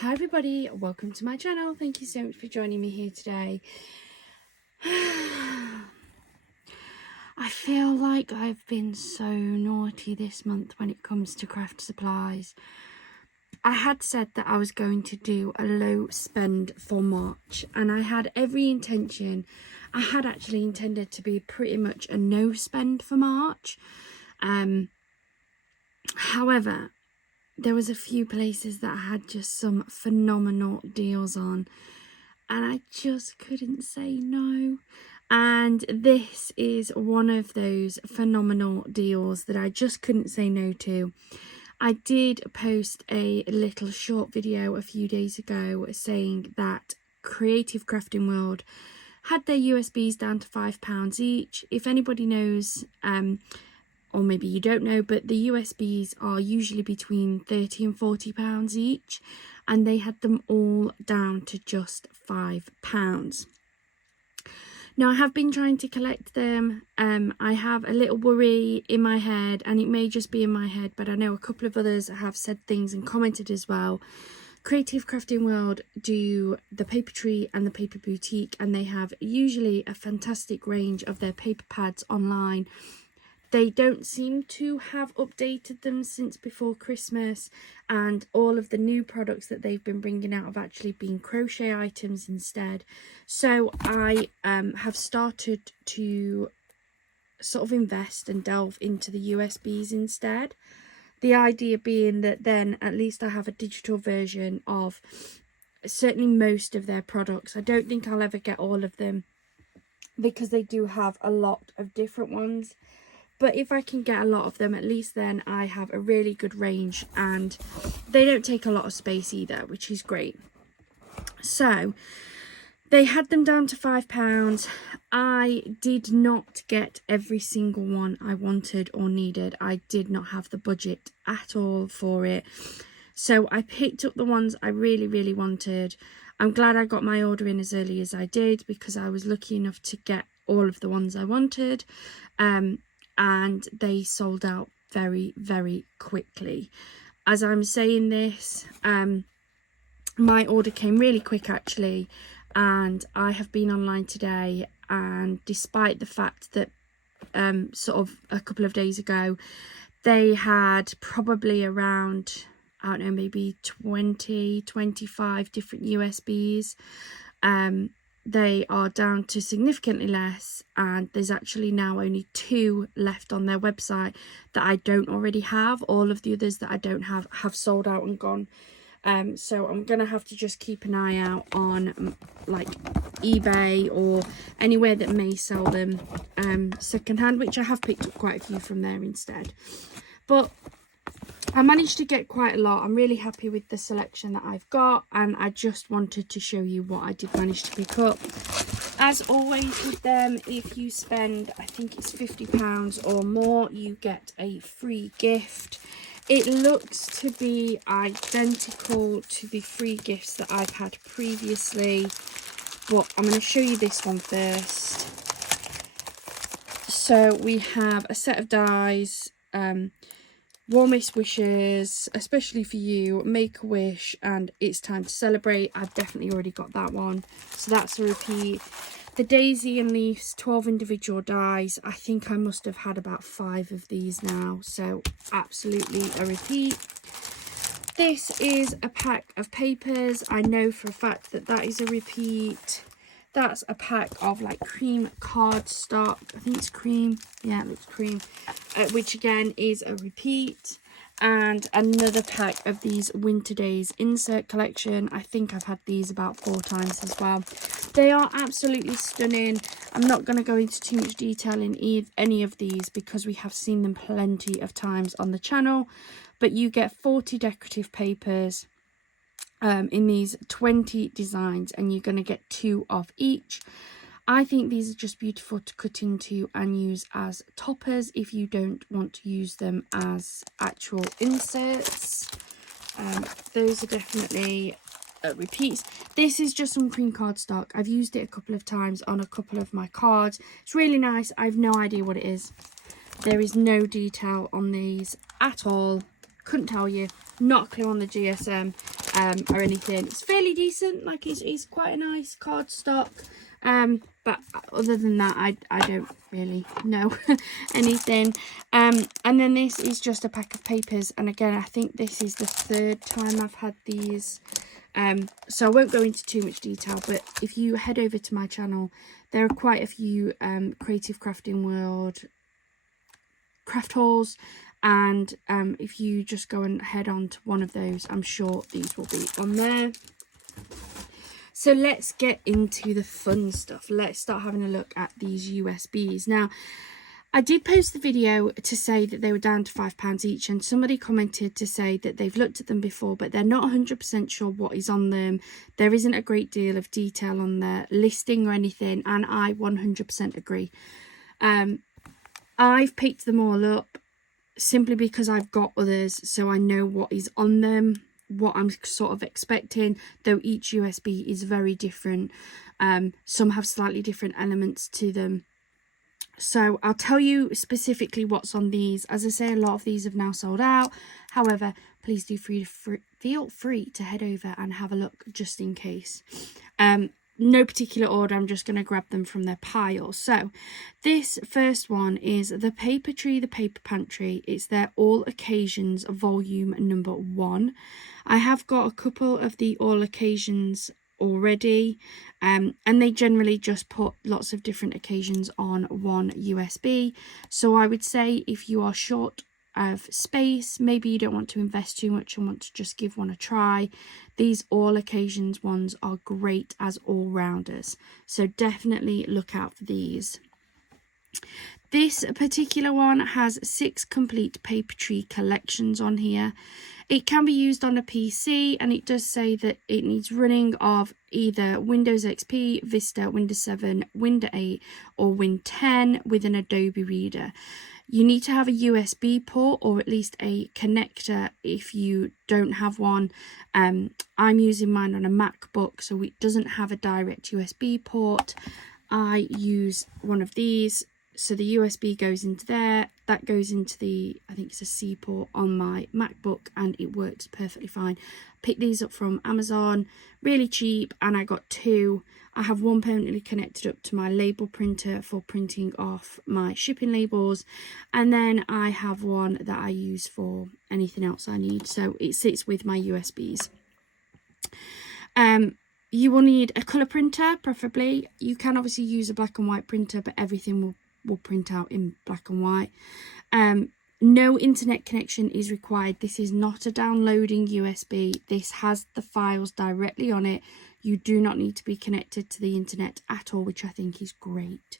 Hi everybody, welcome to my channel. Thank you so much for joining me here today. I feel like I've been so naughty this month when it comes to craft supplies. I had said that I was going to do a low spend for March, and I had every intention. I had actually intended to be pretty much a no spend for March. However, there was a few places that had just some phenomenal deals on, and I just couldn't say no. And this is one of those phenomenal deals that I just couldn't say no to. I did post a little short video a few days ago saying that Creative Crafting World had their USBs down to £5 each. If anybody knows, or maybe you don't know, but the USBs are usually between £30 and £40 each, and they had them all down to just £5. Now, I have been trying to collect them. I have a little worry in my head, and it may just be in my head, but I know a couple of others have said things and commented as well. Creative Crafting World do the Papertree and the Paper Boutique, and they have usually a fantastic range of their paper pads online. They don't seem to have updated them since before Christmas, and all of the new products that they've been bringing out have actually been crochet items instead. So I have started to sort of invest and delve into the USBs instead. The idea being that then at least I have a digital version of certainly most of their products. I don't think I'll ever get all of them because they do have a lot of different ones. But if I can get a lot of them, at least then I have a really good range, and they don't take a lot of space either, which is great. So they had them down to £5. I did not get every single one I wanted or needed. I did not have the budget at all for it. So I picked up the ones I really, really wanted. I'm glad I got my order in as early as I did, because I was lucky enough to get all of the ones I wanted. And they sold out very, very quickly. As I'm saying this, my order came really quick actually, and I have been online today, and despite the fact that sort of a couple of days ago they had probably around, I don't know, maybe 20-25 different USBs, they are down to significantly less, and there's actually now only 2 left on their website that I don't already have. All of the others that I don't have sold out and gone. So I'm gonna have to just keep an eye out on like eBay or anywhere that may sell them secondhand, which I have picked up quite a few from there instead. But I managed to get quite a lot. I'm really happy with the selection that I've got, and I just wanted to show you what I did manage to pick up. As always with them, if you spend, I think it's £50 or more, you get a free gift. It looks to be identical to the free gifts that I've had previously, but I'm going to show you this one first. So we have a set of dies, warmest wishes, especially for you, make a wish, and it's time to celebrate. I've definitely already got that one, so that's a repeat. The daisy and leaves, 12 individual dies. I think I must have had about 5 of these now, so absolutely a repeat. This is a pack of papers. I know for a fact that that is a repeat. That's a pack of like cream cardstock. I think it's cream. Yeah, it looks cream. Which again is a repeat. And another pack of these Winter Days insert collection. I think I've had these about 4 times as well. They are absolutely stunning. I'm not going to go into too much detail in any of these because we have seen them plenty of times on the channel. But you get 40 decorative papers in these 20 designs, and you're going to get 2 of each. I think these are just beautiful to cut into and use as toppers if you don't want to use them as actual inserts. Those are definitely repeats. This is just some cream cardstock. I've used it a couple of times on a couple of my cards. It's really nice. I have no idea what it is. There is no detail on these at all. Couldn't tell you. Not a clue on the GSM. or anything. It's fairly decent, like it's quite a nice cardstock. But other than that, I don't really know anything. And then this is just a pack of papers, and again, I think this is the 3rd time I've had these. So I won't go into too much detail, but if you head over to my channel, there are quite a few Creative Crafting World craft hauls, and if you just go and head on to one of those, I'm sure these will be on there. So let's get into the fun stuff. Let's start having a look at these USBs. Now, I did post the video to say that they were down to £5 each, and somebody commented to say that they've looked at them before, but they're not 100% sure what is on them. There isn't a great deal of detail on the listing or anything, and I 100% agree. I've picked them all up simply because I've got others, so I know what is on them, what I'm sort of expecting, though each USB is very different. Some have slightly different elements to them. So I'll tell you specifically what's on these. As I say, a lot of these have now sold out. However, please do feel free to head over and have a look just in case. No particular order, I'm just going to grab them from their pile. So this first one is the Papertree, the Paper Pantry. It's their All Occasions volume number 1. I have got a couple of the All Occasions already, and they generally just put lots of different occasions on one USB. So I would say if you are short of space, maybe you don't want to invest too much and want to just give one a try, these All Occasions ones are great as all-rounders, so definitely look out for these. This particular one has 6 complete Papertree collections on here. It can be used on a PC, and it does say that it needs running of either Windows XP, Vista, Windows 7, Windows 8 or Win 10 with an Adobe Reader. You need to have a USB port or at least a connector if you don't have one. I'm using mine on a MacBook, so it doesn't have a direct USB port. I use one of these. So the USB goes into there, that goes into the, I think it's a C port on my MacBook, and it works perfectly fine. Picked these up from Amazon, really cheap, and I got 2. I have one permanently connected up to my label printer for printing off my shipping labels, and then I have one that I use for anything else I need, so it sits with my USBs. You will need a colour printer, preferably. You can obviously use a black and white printer, but everything will print out in black and white. No internet connection is required. This is not a downloading USB. This has the files directly on it. You do not need to be connected to the internet at all, which I think is great.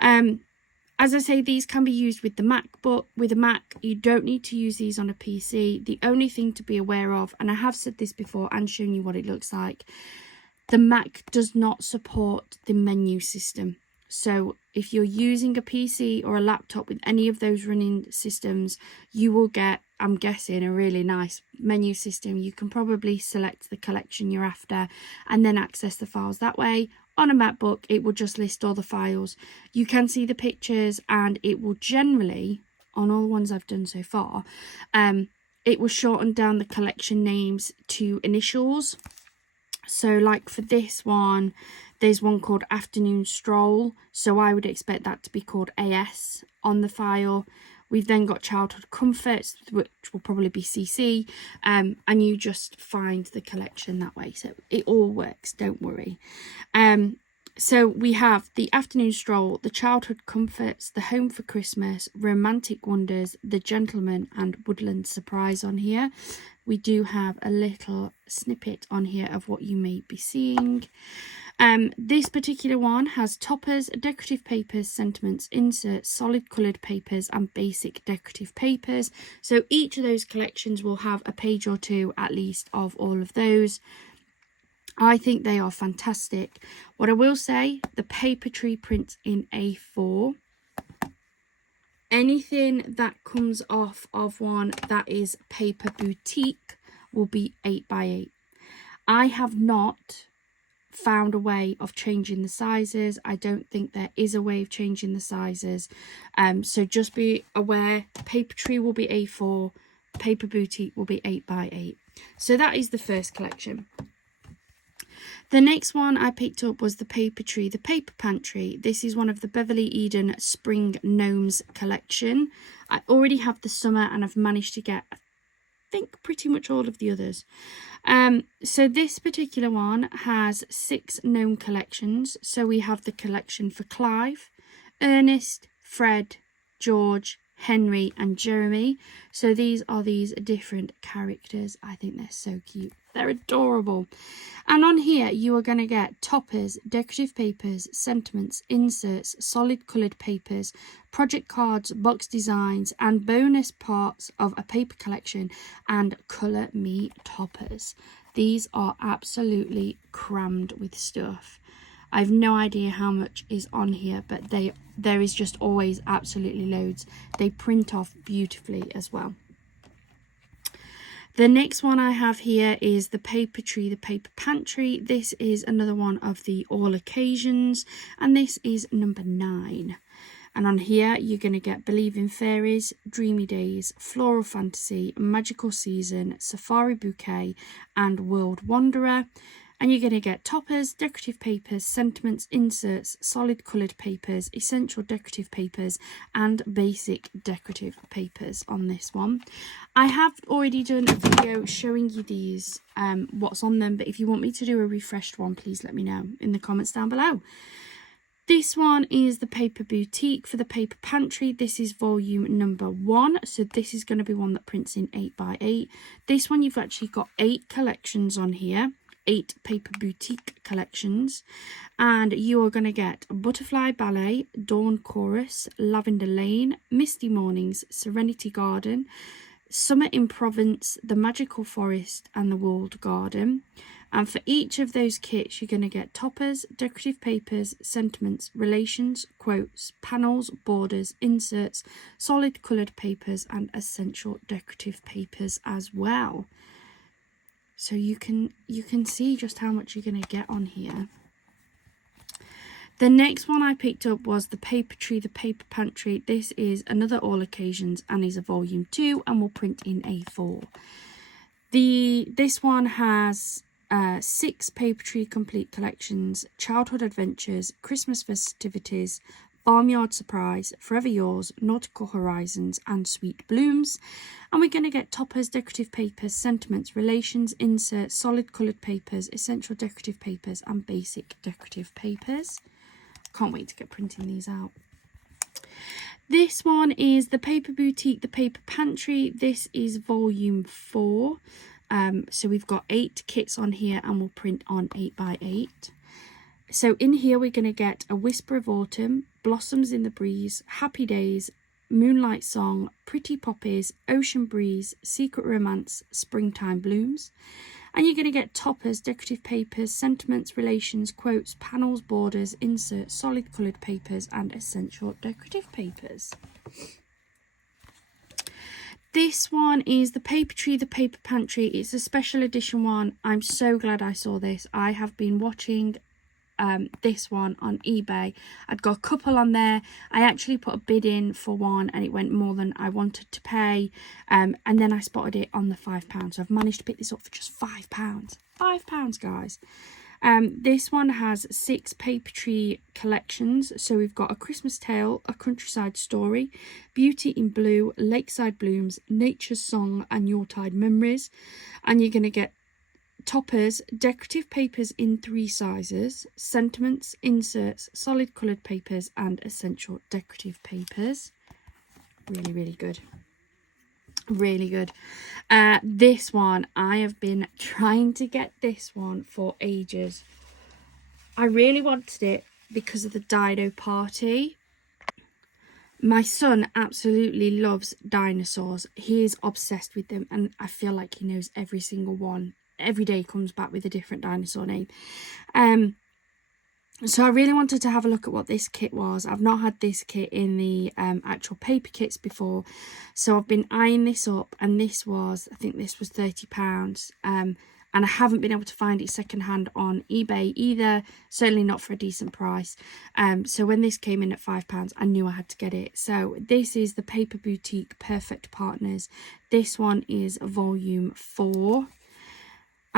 As I say, these can be used with the MacBook. With a Mac, you don't need to use these on a PC. The only thing to be aware of, and I have said this before and shown you what it looks like, the Mac does not support the menu system. So if you're using a PC or a laptop with any of those running systems, you will get, I'm guessing, a really nice menu system. You can probably select the collection you're after and then access the files that way. On a MacBook, it will just list all the files. You can see the pictures, and it will generally, on all the ones I've done so far, it will shorten down the collection names to initials. So like for this one, there's one called Afternoon Stroll, so I would expect that to be called AS on the file. We've then got Childhood Comforts, which will probably be CC, and you just find the collection that way. So it all works, don't worry. So we have the Afternoon Stroll, the Childhood Comforts, the Home for Christmas, Romantic Wonders, the Gentleman, and Woodland Surprise on here. We do have a little snippet on here of what you may be seeing. This particular one has toppers, decorative papers, sentiments, inserts, solid coloured papers, and basic decorative papers. So each of those collections will have a page or two at least of all of those. I think they are fantastic. What I will say, the Papertree prints in A4. Anything that comes off of one that is Paper Boutique will be 8x8. I have not found a way of changing the sizes. I don't think there is a way of changing the sizes. So just be aware, Papertree will be A4, Paper Boutique will be 8x8. So that is the first collection. The next one I picked up was the Papertree, the Paper Pantry. This is one of the Beverly Eden Spring Gnomes collection. I already have the summer and I've managed to get, I think, pretty much all of the others. So this particular one has 6 gnome collections. So we have the collection for Clive, Ernest, Fred, George, Henry and Jeremy. So these are these different characters. I think they're so cute. They're adorable. And on here you are going to get toppers, decorative papers, sentiments, inserts, solid coloured papers, project cards, box designs and bonus parts of a paper collection and Colour Me toppers. These are absolutely crammed with stuff. I have no idea how much is on here, but there is just always absolutely loads. They print off beautifully as well. The next one I have here is the Papertree, the Paper Pantry. This is another one of the All Occasions, and this is number 9. And on here, you're going to get Believe in Fairies, Dreamy Days, Floral Fantasy, Magical Season, Safari Bouquet, and World Wanderer. And you're going to get toppers, decorative papers, sentiments, inserts, solid coloured papers, essential decorative papers, and basic decorative papers on this one. I have already done a video showing you these, what's on them, but if you want me to do a refreshed one, please let me know in the comments down below. This one is the Paper Boutique for the Paper Pantry. This is volume number 1. So this is going to be one that prints in 8x8. This one you've actually got 8 collections on here. 8 Paper Boutique collections, and you are going to get Butterfly Ballet, Dawn Chorus, Lavender Lane, Misty Mornings, Serenity Garden, Summer in Provence, The Magical Forest and the Walled Garden. And for each of those kits you're going to get toppers, decorative papers, sentiments, relations, quotes, panels, borders, inserts, solid coloured papers and essential decorative papers as well. So you can see just how much you're going to get on here. The next one I picked up was the Papertree, the Paper Pantry. This is another All Occasions and is a volume 2 and will print in A4. This one has 6 Papertree complete collections, Childhood Adventures, Christmas Festivities, Farmyard Surprise, Forever Yours, Nautical Horizons and Sweet Blooms. And we're going to get toppers, decorative papers, sentiments, relations, inserts, solid coloured papers, essential decorative papers and basic decorative papers. Can't wait to get printing these out. This one is the Paper Boutique, the Paper Pantry. This is volume 4. So we've got 8 kits on here and we'll print on 8x8. So in here we're going to get A Whisper of Autumn, Blossoms in the Breeze, Happy Days, Moonlight Song, Pretty Poppies, Ocean Breeze, Secret Romance, Springtime Blooms. And you're going to get toppers, decorative papers, sentiments, relations, quotes, panels, borders, inserts, solid coloured papers and essential decorative papers. This one is the Papertree, the Paper Pantry. It's a special edition one. I'm so glad I saw this. I have been watching this one on eBay. I'd got a couple on there. I actually put a bid in for one and it went more than I wanted to pay, and then I spotted it on the £5, so I've managed to pick this up for just £5, guys. This one has 6 Papertree collections. So we've got A Christmas Tale, A Countryside Story, Beauty in Blue, Lakeside Blooms, Nature's Song and Yuletide Memories. And you're going to get toppers, decorative papers in 3 sizes, sentiments, inserts, solid coloured papers and essential decorative papers. Really, really good. Really good. This one, I have been trying to get this one for ages. I really wanted it because of the Dino Party. My son absolutely loves dinosaurs. He is obsessed with them and I feel like he knows every single one. Every day comes back with a different dinosaur name. So I really wanted to have a look at what this kit was. I've not had this kit in the actual paper kits before. So I've been eyeing this up and this was, I think this was £30. And I haven't been able to find it secondhand on eBay either. Certainly not for a decent price. So when this came in at £5, I knew I had to get it. So this is the Paper Boutique Perfect Partners. This one is volume 4.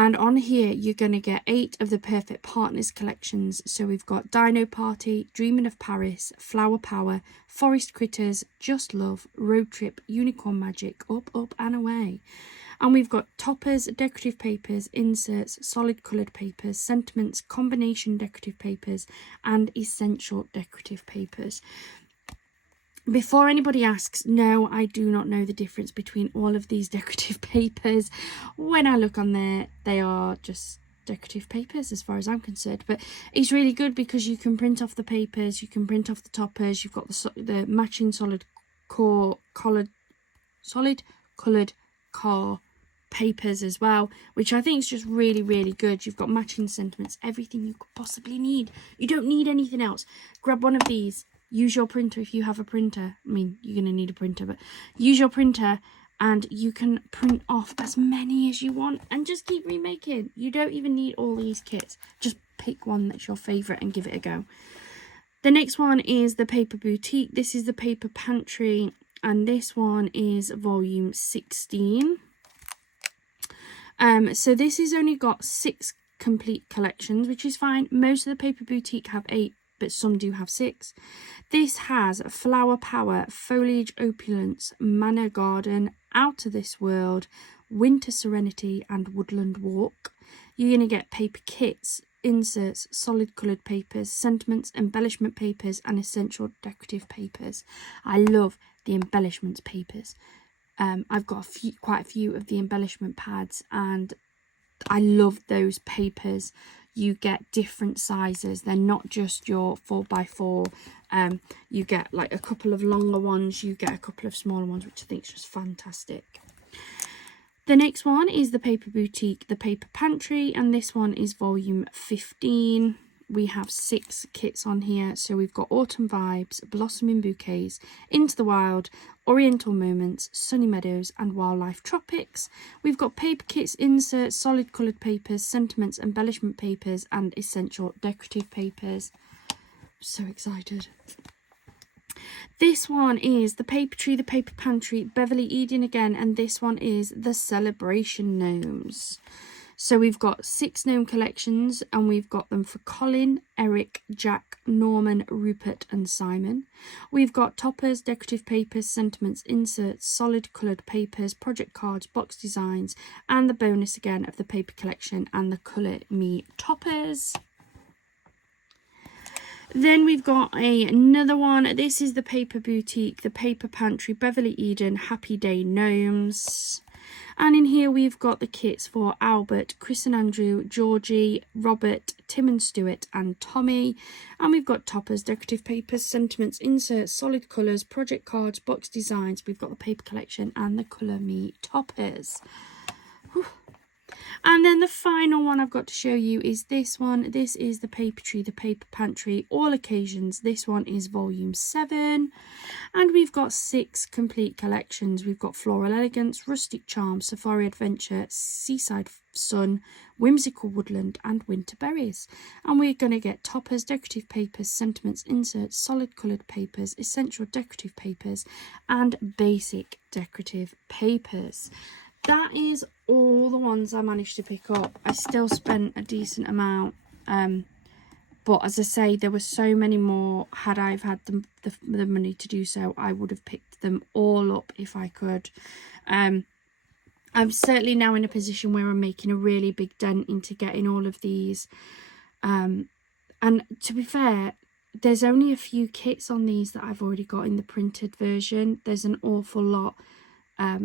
And on here, you're going to get 8 of the Perfect Partners collections. So we've got Dino Party, Dreaming of Paris, Flower Power, Forest Critters, Just Love, Road Trip, Unicorn Magic, Up, Up and Away. And we've got toppers, decorative papers, inserts, solid coloured papers, sentiments, combination decorative papers, and essential decorative papers. Before anybody asks, no, I do not know the difference between all of these decorative papers. When I look on there, they are just decorative papers as far as I'm concerned. But it's really good because you can print off the papers, you can print off the toppers, you've got the matching solid coloured core papers as well, which I think is just really, really good. You've got matching sentiments, everything you could possibly need. You don't need anything else. Grab one of these. Use your printer if you have a printer. I mean, you're going to need a printer, but use your printer and you can print off as many as you want and just keep remaking. You don't even need all these kits. Just pick one that's your favourite and give it a go. The next one is the Paper Boutique. This is the Paper Pantry, and this one is volume 16. So this has only got 6 complete collections, which is fine. Most of the Paper Boutique have 8, but some do have 6. This has Flower Power, Foliage Opulence, Manor Garden, Out of This World, Winter Serenity, and Woodland Walk. You're going to get paper kits, inserts, solid coloured papers, sentiments, embellishment papers, and essential decorative papers. I love the embellishments papers. I've got quite a few of the embellishment pads, and I love those papers. You get different sizes. They're not just your 4x4. You get like a couple of longer ones. You get a couple of smaller ones, which I think is just fantastic. The next one is the Paper Boutique, the Paper Pantry, and this one is volume 15. We have 6 kits on here. So we've got Autumn Vibes, Blossoming Bouquets, Into the Wild, Oriental Moments, Sunny Meadows, and Wildlife Tropics. We've got paper kits, inserts, solid coloured papers, sentiments, embellishment papers, and essential decorative papers. So excited. This one is the Papertree, the Paper Pantry, Beverly Eden again, and this one is the Celebration Gnomes. So we've got 6 gnome collections, and we've got them for Colin, Eric, Jack, Norman, Rupert and Simon. We've got toppers, decorative papers, sentiments, inserts, solid coloured papers, project cards, box designs, and the bonus again of the paper collection and the Colour Me toppers. Then we've got another one. This is the Paper Boutique, the Paper Pantry, Beverly Eden, Happy Day Gnomes. And in here we've got the kits for Albert, Chris and Andrew, Georgie, Robert, Tim and Stuart and Tommy. And we've got toppers, decorative papers, sentiments, inserts, solid colours, project cards, box designs. We've got the paper collection and the Colour Me toppers. Whew. And then the final one I've got to show you is this one. This is the Papertree, the Paper Pantry, All Occasions. This one is volume 7. And we've got 6 complete collections. We've got Floral Elegance, Rustic Charm, Safari Adventure, Seaside Sun, Whimsical Woodland, and Winter Berries. And we're going to get toppers, decorative papers, sentiments, inserts, solid coloured papers, essential decorative papers, and basic decorative papers. That is all the ones I managed to pick up. I still spent a decent amount, but as I say, there were so many more. Had I had the money to do so, I would have picked them all up if I could. I'm certainly now in a position where I'm making a really big dent into getting all of these. And to be fair, there's only a few kits on these that I've already got in the printed version. There's an awful lot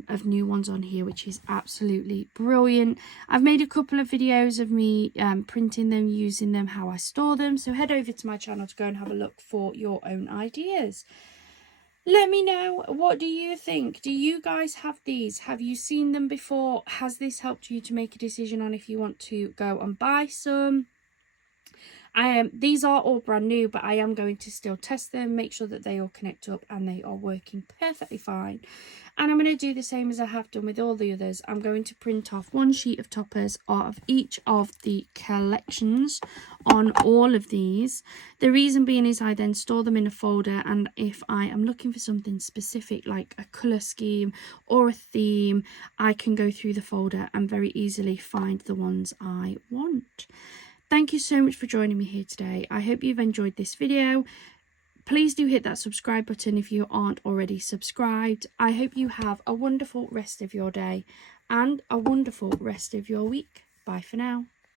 of new ones on here, which is absolutely brilliant. I've made a couple of videos of me printing them, using them, how I store them, so head over to my channel to go and have a look for your own ideas. Let me know, what do you think? Do you guys have these? Have you seen them before? Has this helped you to make a decision on if you want to go and buy some? These are all brand new, but I am going to still test them, make sure that they all connect up and they are working perfectly fine. And I'm going to do the same as I have done with all the others. I'm going to print off one sheet of toppers of each of the collections on all of these. The reason being is I then store them in a folder, and if I am looking for something specific like a colour scheme or a theme, I can go through the folder and very easily find the ones I want. Thank you so much for joining me here today. I hope you've enjoyed this video. Please do hit that subscribe button if you aren't already subscribed. I hope you have a wonderful rest of your day and a wonderful rest of your week. Bye for now.